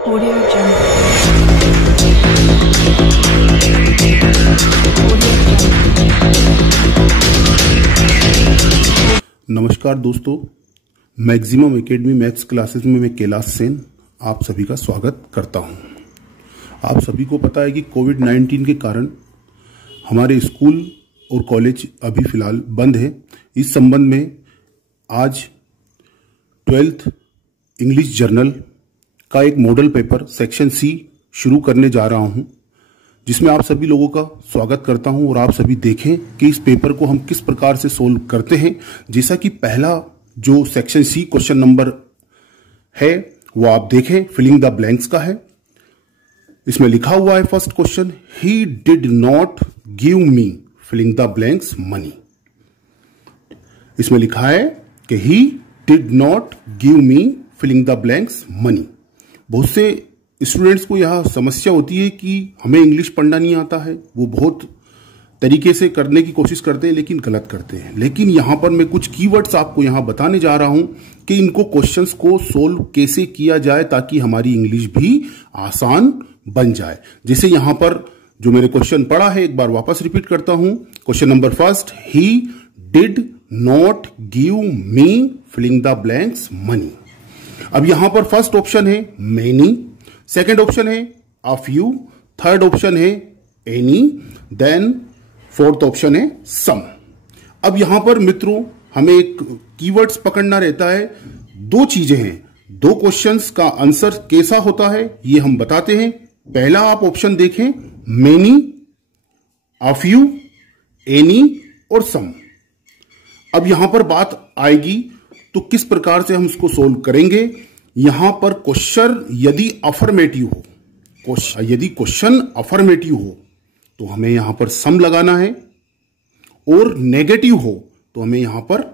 Audio Jungle. नमस्कार दोस्तों, maximum academy maths classes में मैं कैलाश सेन आप सभी का स्वागत करता हूं। आप सभी को पता है कि कोविड-19 के कारण हमारे स्कूल और कॉलेज अभी फिलहाल बंद है। इस संबंध में आज 12th इंग्लिश जर्नल का एक मॉडल पेपर सेक्शन सी शुरू करने जा रहा हूं, जिसमें आप सभी लोगों का स्वागत करता हूं और आप सभी देखें कि इस पेपर को हम किस प्रकार से सोल्व करते हैं। जैसा कि पहला जो सेक्शन सी क्वेश्चन नंबर है वो आप देखें, फिलिंग द ब्लैंक्स का है। इसमें लिखा हुआ है first question, he did not give me filling the blanks money. इसमें लिखा है कि he did not give me filling the blanks money. बहुत से स्टूडेंट्स को यह समस्या होती है कि हमें इंग्लिश पढ़ना नहीं आता है, वो बहुत तरीके से करने की कोशिश करते हैं लेकिन गलत करते हैं। लेकिन यहां पर मैं कुछ कीवर्ड्स आपको यहां बताने जा रहा हूं कि इनको क्वेश्चंस को सोल्व कैसे किया जाए ताकि हमारी इंग्लिश भी आसान बन जाए। जैसे यहां पर जो मैंने क्वेश्चन पढ़ा है एक बार वापस रिपीट करता हूं। Question number first, he did not give me filling the blanks money. अब यहां पर फर्स्ट ऑप्शन है मैनी, सेकंड ऑप्शन है अ फ्यू, थर्ड ऑप्शन है एनी, देन फोर्थ ऑप्शन है सम। अब यहां पर मित्रों हमें एक कीवर्ड्स पकड़ना रहता है। दो चीजें हैं, दो क्वेश्चंस का आंसर कैसा होता है ये हम बताते हैं। पहला आप ऑप्शन देखें, मैनी, अ फ्यू, एनी और सम। अब यहां पर बात आएगी तो किस प्रकार से हम इसको सोल्व करेंगे। यहां पर क्वेश्चन यदि अफर्मेटिव हो, यदि क्वेश्चन अफर्मेटिव हो तो हमें यहां पर सम लगाना है, और नेगेटिव हो तो हमें यहां पर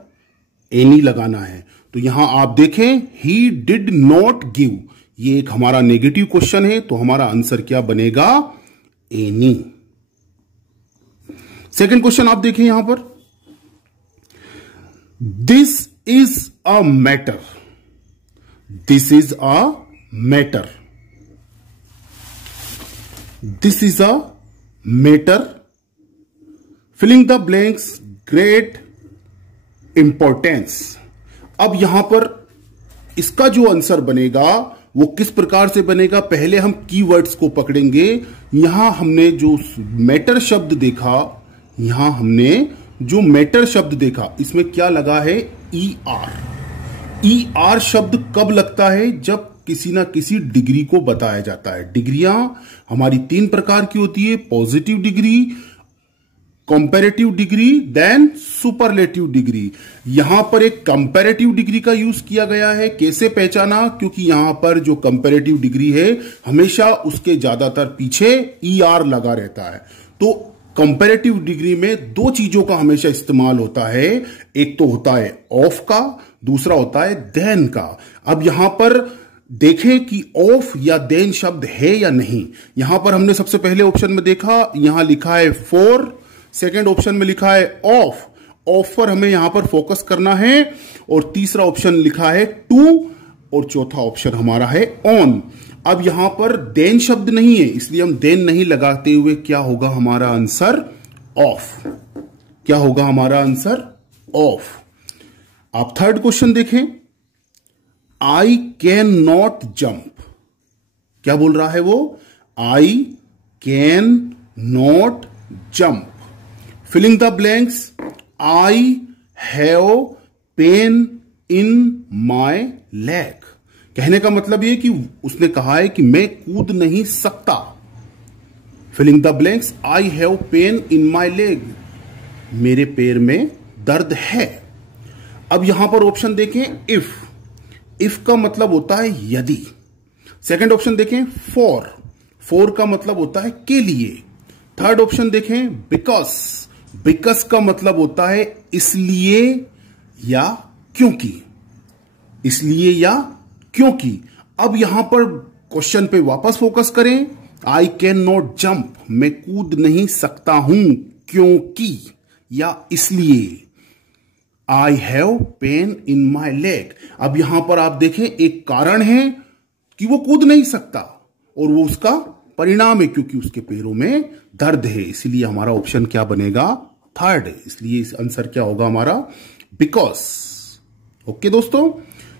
एनी लगाना है। तो यहां आप देखें, ही डिड नॉट गिव, ये एक हमारा नेगेटिव क्वेश्चन है तो हमारा आंसर क्या बनेगा, एनी। सेकंड क्वेश्चन आप देखें यहां पर, this is a matter, this is a matter, this is a matter, filling the blanks great importance. अब यहां पर इसका जो आंसर बनेगा वो किस प्रकार से बनेगा, पहले हम कीवर्ड्स को पकड़ेंगे। यहां हमने जो मैटर शब्द देखा, यहां हमने जो मैटर शब्द देखा इसमें क्या लगा है, ई आर। ई आर शब्द कब लगता है, जब किसी ना किसी डिग्री को बताया जाता है। डिग्रियां हमारी तीन प्रकार की होती है, positive degree, comparative degree, then superlative degree. यहां पर एक कंपैरेटिव डिग्री का यूज किया गया है। कैसे पहचाना, क्योंकि यहां पर जो कंपैरेटिव डिग्री है हमेशा उसके ज्यादातर पीछे ई आर लगा रहता है। तो कंपैरेटिव डिग्री में दो चीजों का हमेशा इस्तेमाल होता है, एक तो होता है ऑफ का, दूसरा होता है देन का। अब यहां पर देखें कि ऑफ या देन शब्द है या नहीं। यहां पर हमने सबसे पहले ऑप्शन में देखा, यहां लिखा है फॉर, सेकेंड ऑप्शन में लिखा है ऑफ, ऑफ पर हमें यहां पर फोकस करना है, और तीसरा ऑप्शन लिखा है टू, और चौथा ऑप्शन हमारा है ऑन। अब यहां पर देन शब्द नहीं है इसलिए हम देन नहीं लगाते हुए क्या होगा हमारा आंसर, ऑफ। क्या होगा हमारा आंसर, ऑफ। आप थर्ड क्वेश्चन देखें, आई कैन नॉट जंप। क्या बोल रहा है वो, I can not jump, filling the blanks, I have pain in my leg. कहने का मतलब ये कि उसने कहा है कि मैं कूद नहीं सकता। Filling the blanks, I have pain in my leg, मेरे पैर में दर्द है। अब यहां पर ऑप्शन देखें, इफ, इफ का मतलब होता है यदि। सेकंड ऑप्शन देखें फॉर, फॉर का मतलब होता है के लिए। थर्ड ऑप्शन देखें बिकॉज, बिकॉज का मतलब होता है इसलिए या क्योंकि, इसलिए या क्योंकि। अब यहां पर क्वेश्चन पे वापस फोकस करें, आई कैन नॉट जंप, मैं कूद नहीं सकता हूं क्योंकि या इसलिए। आई have pain in my leg. अब यहां पर आप देखें एक कारण है कि वो कूद नहीं सकता और वो उसका परिणाम है, क्योंकि उसके पैरों में दर्द है। इसलिए हमारा ऑप्शन क्या बनेगा? थर्ड। इसलिए इस आंसर क्या होगा हमारा? बिकॉज। ओके दोस्तों,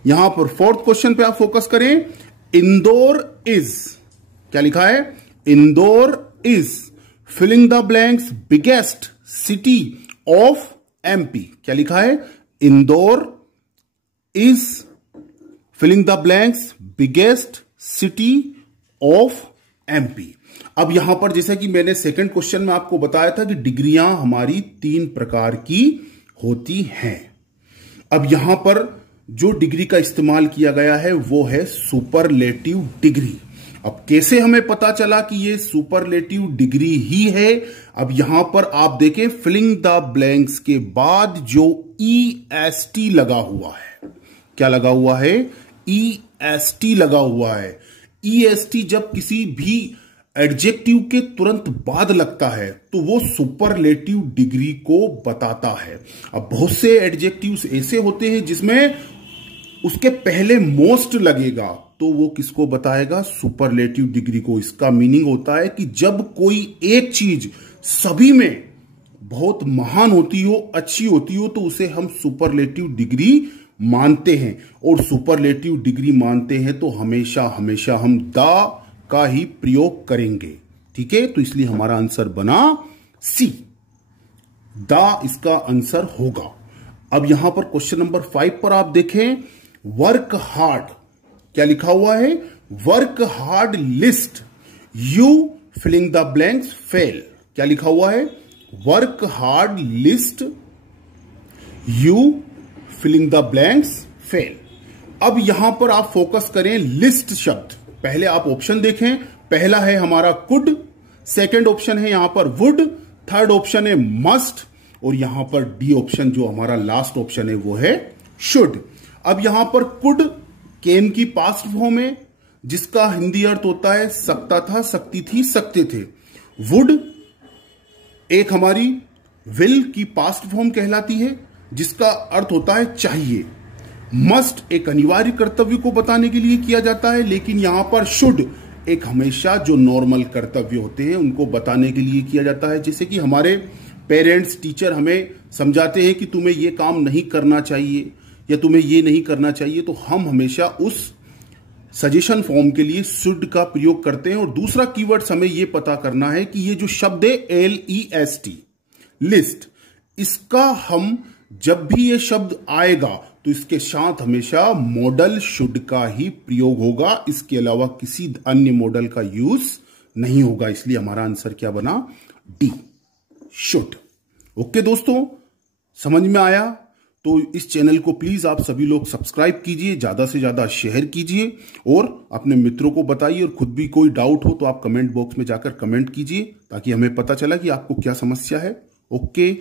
यहां पर फोर्थ क्वेश्चन पे आप फोकस करें। इंदौर इज, क्या लिखा है? Indore is filling the blanks biggest city of MP. क्या लिखा है? Indore is filling the blanks biggest city of MP. अब यहां पर जैसा कि मैंने सेकंड क्वेश्चन में आपको बताया था कि डिग्रियां हमारी 3 प्रकार की होती हैं। अब यहां पर जो डिग्री का इस्तेमाल किया गया है वो है सुपरलेटिव डिग्री। अब कैसे हमें पता चला कि ये सुपरलेटिव डिग्री ही है? अब यहां पर आप देखें, फिलिंग द ब्लैंक्स के बाद जो EST लगा हुआ है, क्या लगा हुआ है? EST लगा हुआ है। EST जब किसी भी एडजेक्टिव के तुरंत बाद लगता है तो वो सुपरलेटिव डिग्री को बताता है। अब बहुत से एडजेक्टिव्स ऐसे होते हैं जिसमें उसके पहले मोस्ट लगेगा, तो वो किसको बताएगा? सुपरलेटिव डिग्री को। इसका मीनिंग होता है कि जब कोई एक चीज सभी में बहुत महान होती हो, अच्छी होती हो, तो उसे हम सुपरलेटिव डिग्री मानते हैं। और सुपरलेटिव डिग्री मानते हैं तो हमेशा हमेशा हम द का ही प्रयोग करेंगे। ठीक है, तो इसलिए हमारा आंसर बना सी, द इसका आंसर होगा। अब यहां पर क्वेश्चन नंबर 5 पर आप देखें, वर्क हार्ड, क्या लिखा हुआ है? Work hard list you feeling the blanks fail. क्या लिखा हुआ है? Work hard list you feeling the blanks fail. अब यहां पर आप फोकस करें लिस्ट शब्द। पहले आप ऑप्शन देखें, पहला है हमारा कुड, सेकंड ऑप्शन है यहां पर वुड, थर्ड ऑप्शन है मस्ट, और यहां पर डी ऑप्शन जो हमारा लास्ट ऑप्शन है वो है शुड। अब यहां पर कुड कैन की पास्ट फॉर्म है, जिसका हिंदी अर्थ होता है सकता था, सकती थी, सकते थे। वुड एक हमारी विल की पास्ट फॉर्म कहलाती है, जिसका अर्थ होता है चाहिए। मस्ट एक अनिवार्य कर्तव्य को बताने के लिए किया जाता है, लेकिन यहां पर शुड एक हमेशा जो नॉर्मल कर्तव्य होते हैं उनको बताने के लिए किया जाता है। जैसे कि हमारे पेरेंट्स, टीचर हमें समझाते हैं कि तुम्हें यह काम नहीं करना चाहिए या तुम्हें यह नहीं करना चाहिए, तो हम हमेशा उस सजेशन फॉर्म के लिए शुड का प्रयोग करते हैं। और दूसरा कीवर्ड्स हमें यह पता करना है कि ये जो शब्द है LEST, लिस्ट, इसका हम जब भी ये शब्द आएगा तो इसके साथ हमेशा मॉडल शुड का ही प्रयोग होगा, इसके अलावा किसी अन्य मॉडल का यूज नहीं होगा। इसलिए हमारा आंसर क्या बना? D, should. ओके दोस्तों, समझ में आया? तो इस चैनल को प्लीज आप सभी लोग सब्सक्राइब कीजिए, ज्यादा से ज्यादा शेयर कीजिए और अपने मित्रों को बताइए। और खुद भी कोई डाउट हो तो आप कमेंट बॉक्स में जाकर कमेंट कीजिए, ताकि हमें पता चला कि आपको क्या समस्या है। ओके।